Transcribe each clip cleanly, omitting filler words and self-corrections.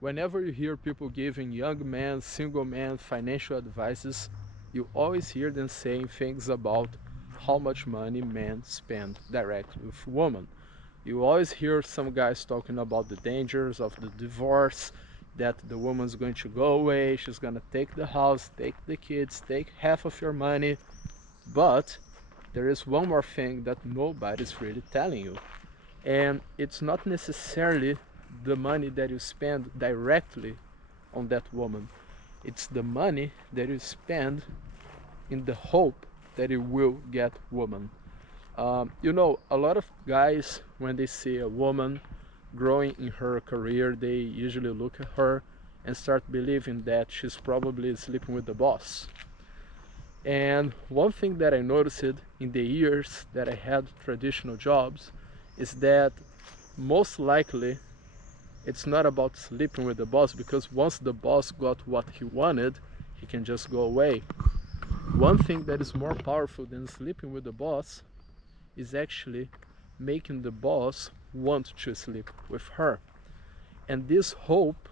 Whenever you hear people giving young men, single men financial advices, you always hear them saying things about how much money men spend direct with women. You always hear some guys talking about the dangers of the divorce, that the woman's going to go away, she's gonna take the house, take the kids, take half of your money. But there is one more thing that nobody's really telling you, and it's not necessarily the money that you spend directly on that woman. It's the money that you spend in the hope that you will get woman. A lot of guys, when they see a woman growing in her career, they usually look at her and start believing that she's probably sleeping with the boss. And one thing that I noticed in the years that I had traditional jobs is that most likely it's not about sleeping with the boss, because once the boss got what he wanted, he can just go away. One thing that is more powerful than sleeping with the boss is actually making the boss want to sleep with her. And this hope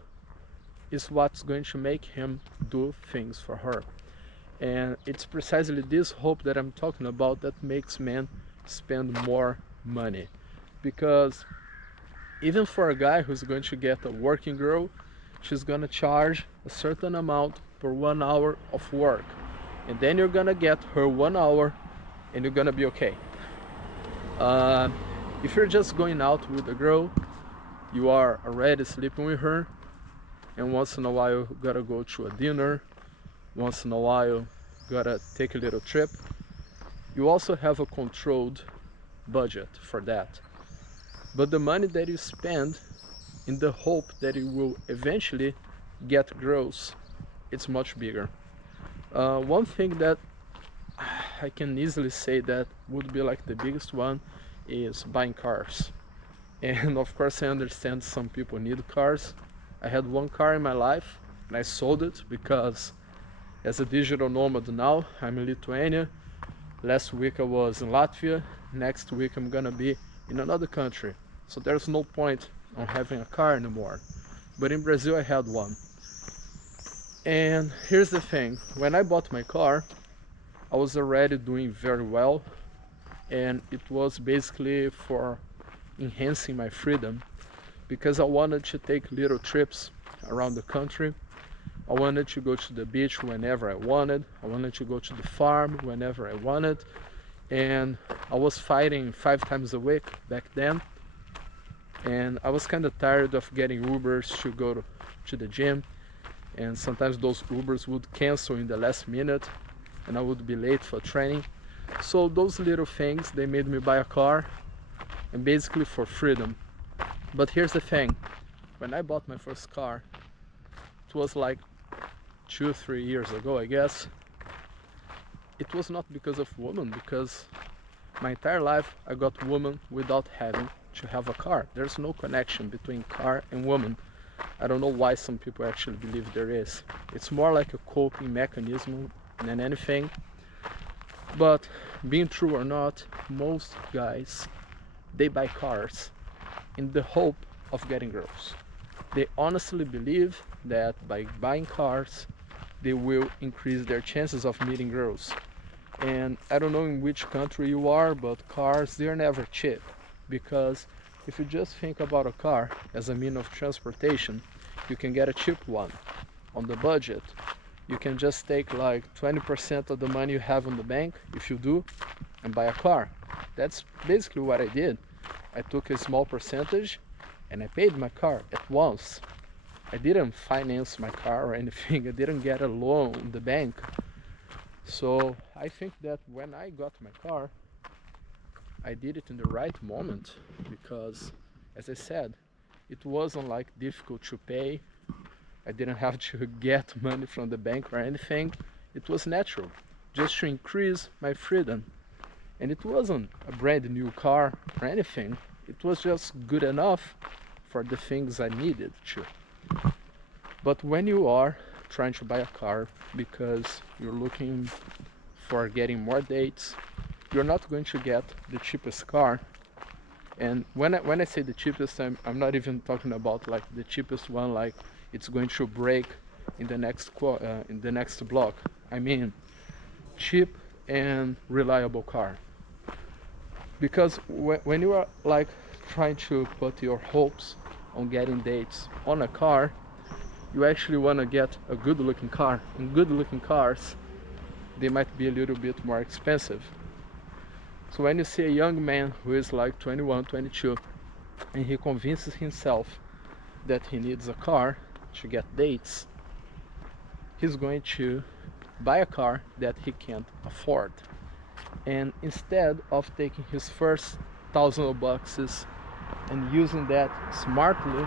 is what's going to make him do things for her. And it's precisely this hope that I'm talking about that makes men spend more money. Because even for a guy who's going to get a working girl, she's going to charge a certain amount per 1 hour of work. And then you're going to get her 1 hour and you're going to be okay. If you're just going out with a girl, you are already sleeping with her, and once in a while you gotta go to a dinner, once in a while you gotta take a little trip. You also have a controlled budget for that. But the money that you spend in the hope that you will eventually get girls, it's much bigger. One thing that I can easily say that would be like the biggest one is buying cars. And of course I understand some people need cars. I had one car in my life and I sold it because as a digital nomad now, I'm in Lithuania. Last week I was in Latvia. Next week I'm gonna be in another country. So there's no point on having a car anymore. But in Brazil I had one. And here's the thing, when I bought my car, I was already doing very well, and it was basically for enhancing my freedom, because I wanted to take little trips around the country. I wanted to go to the beach whenever I wanted. I wanted to go to the farm whenever I wanted. And I was fighting 5 times a week back then. And I was kind of tired of getting Ubers to go to the gym. And sometimes those Ubers would cancel in the last minute and I would be late for training. So those little things, they made me buy a car, and basically for freedom. But here's the thing, when I bought my first car, it was like 2-3 years ago, I guess. It was not because of women, because my entire life I got woman without having to have a car. There's no connection between car and woman. I don't know why some people actually believe there is. It's more like a coping mechanism than anything. But being true or not, most guys, they buy cars in the hope of getting girls. They honestly believe that by buying cars, they will increase their chances of meeting girls. And I don't know in which country you are, but cars, they're never cheap. Because if you just think about a car as a means of transportation, you can get a cheap one on the budget. You can just take like 20% of the money you have in the bank, if you do, and buy a car. That's basically what I did. I took a small percentage and I paid my car at once. I didn't finance my car or anything. I didn't get a loan in the bank. So I think that when I got my car, I did it in the right moment, because as I said, it wasn't like difficult to pay. I didn't have to get money from the bank or anything. It was natural, just to increase my freedom. And it wasn't a brand new car or anything. It was just good enough for the things I needed to. But when you are trying to buy a car because you're looking for getting more dates, you're not going to get the cheapest car. And when I say the cheapest, I'm not even talking about like the cheapest one, like it's going to break in the next block. I mean cheap and reliable car. Because when you are like trying to put your hopes on getting dates on a car, you actually want to get a good looking car. And good looking cars, they might be a little bit more expensive. So when you see a young man who is like 21, 22, and he convinces himself that he needs a car to get dates, he's going to buy a car that he can't afford. And instead of taking his first $1,000 and using that smartly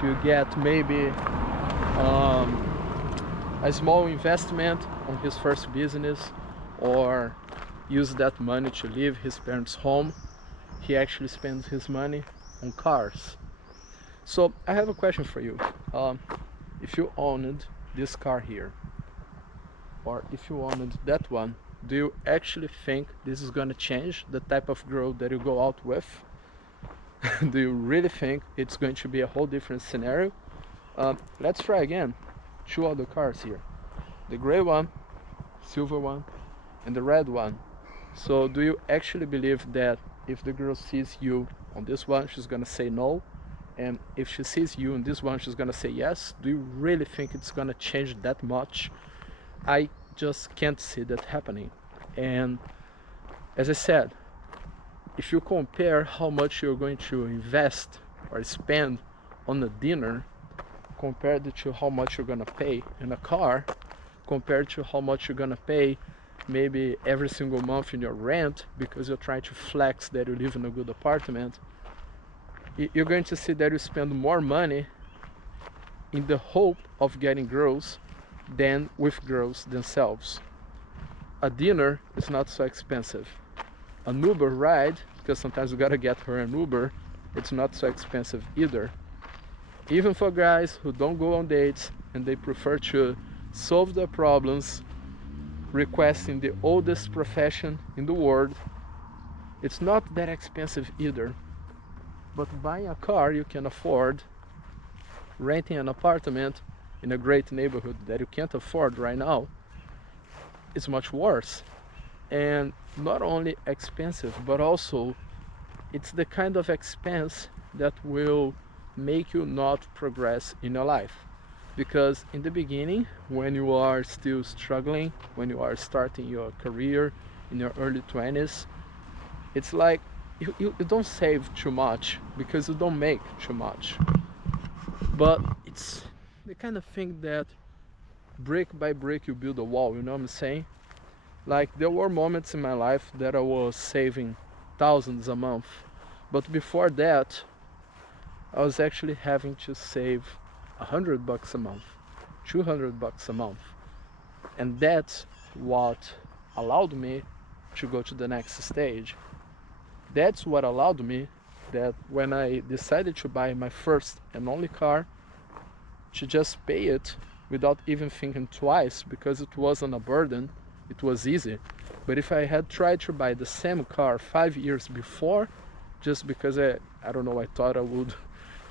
to get maybe a small investment on his first business, or use that money to leave his parents' home, he actually spends his money on cars. So I have a question for you. If you owned this car here, or if you owned that one, do you actually think this is gonna change the type of girl that you go out with? Do you really think it's going to be a whole different scenario? Let's try again. Two other cars here. The gray one, silver one, and the red one. So do you actually believe that if the girl sees you on this one, she's gonna say no? And if she sees you on this one, she's gonna say yes? Do you really think it's gonna change that much? I just can't see that happening. And as I said, if you compare how much you're going to invest or spend on a dinner compared to how much you're gonna pay in a car, compared to how much you're gonna pay maybe every single month in your rent because you're trying to flex that you live in a good apartment, you're going to see that you spend more money in the hope of getting girls than with girls themselves. A dinner is not so expensive. An Uber ride, because sometimes you gotta get her an Uber, it's not so expensive either. Even for guys who don't go on dates and they prefer to solve their problems requesting the oldest profession in the world, it's not that expensive either. But buying a car you can afford, renting an apartment in a great neighborhood that you can't afford right now, is much worse. And not only expensive, but also it's the kind of expense that will make you not progress in your life. Because in the beginning, when you are still struggling, when you are starting your career in your early 20s, it's like you don't save too much because you don't make too much. But it's the kind of thing that brick by brick you build a wall, you know what I'm saying? Like there were moments in my life that I was saving thousands a month, but before that I was actually having to save $100 a month, $200 a month. And that's what allowed me to go to the next stage. That's what allowed me that when I decided to buy my first and only car, to just pay it without even thinking twice, because it wasn't a burden, it was easy. But if I had tried to buy the same car 5 years before, just because I don't know, I thought I would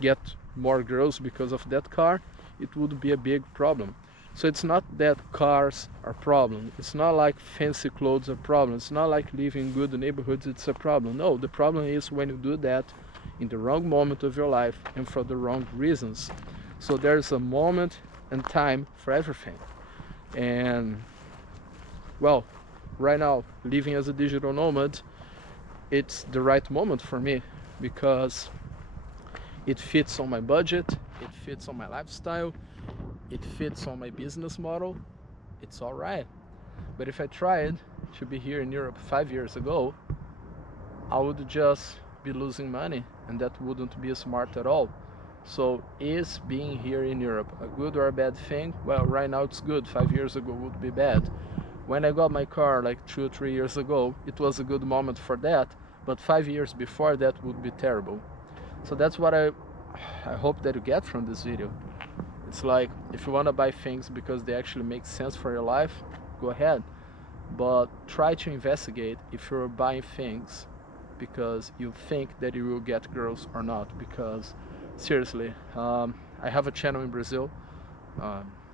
get more girls because of that car, it would be a big problem. So it's not that cars are a problem, it's not like fancy clothes are a problem, it's not like living in good neighborhoods it's a problem. No, the problem is when you do that in the wrong moment of your life and for the wrong reasons. So there's a moment and time for everything. And well, right now, living as a digital nomad, it's the right moment for me because it fits on my budget, it fits on my lifestyle, it fits on my business model. It's all right. But if I tried to be here in Europe 5 years ago, I would just be losing money, and that wouldn't be smart at all. So is being here in Europe a good or a bad thing? Well, right now it's good. 5 years ago would be bad. When I got my car like 2 or 3 years ago, it was a good moment for that, but 5 years before that would be terrible. So that's what I hope that you get from this video. It's like, if you want to buy things because they actually make sense for your life, go ahead. But try to investigate if you're buying things because you think that you will get girls or not. Because seriously, I have a channel in Brazil.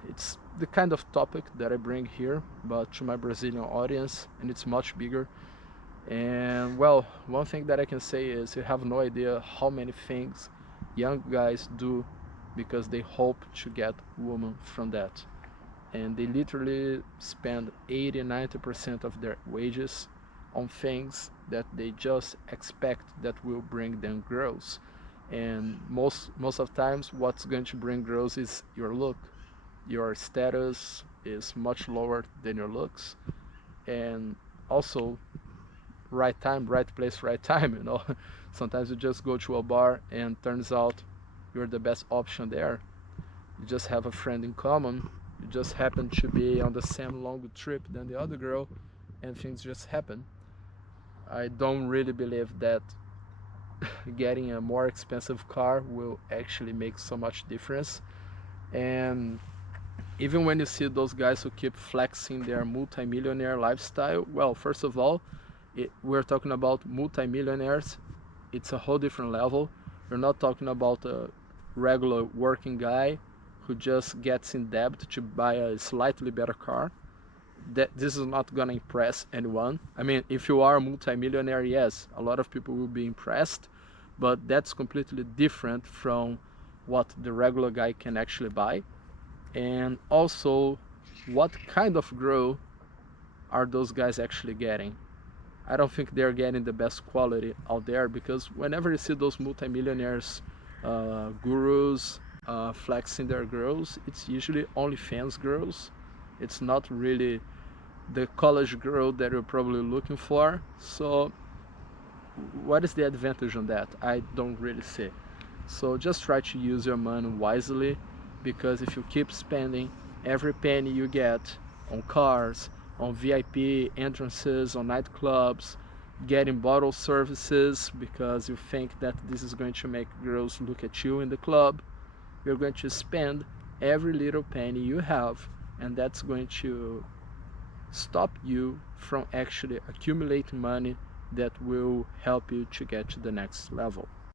It's the kind of topic that I bring here, but to my Brazilian audience, and it's much bigger. And well, one thing that I can say is you have no idea how many things young guys do because they hope to get woman from that. And they literally spend 80-90% of their wages on things that they just expect that will bring them girls. And most of times what's going to bring girls is your look. Your status is much lower than your looks. And also right time, right place, right time, you know. Sometimes you just go to a bar and turns out you're the best option there. You just have a friend in common, you just happen to be on the same long trip than the other girl, and things just happen. I don't really believe that getting a more expensive car will actually make so much difference. And even when you see those guys who keep flexing their multi-millionaire lifestyle, well, first of all, we're talking about multi-millionaires. It's a whole different level. You're not talking about a regular working guy who just gets in debt to buy a slightly better car. That this is not gonna impress anyone. I mean, if you are a multi-millionaire, yes, a lot of people will be impressed, but that's completely different from what the regular guy can actually buy. And also, what kind of girl are those guys actually getting? I don't think they're getting the best quality out there, because whenever you see those multimillionaires, gurus, flexing their girls, it's usually OnlyFans girls. It's not really the college girl that you're probably looking for. So what is the advantage on that? I don't really see. So just try to use your money wisely, because if you keep spending every penny you get on cars, on VIP entrances, on nightclubs, getting bottle services because you think that this is going to make girls look at you in the club, you're going to spend every little penny you have, and that's going to stop you from actually accumulating money that will help you to get to the next level.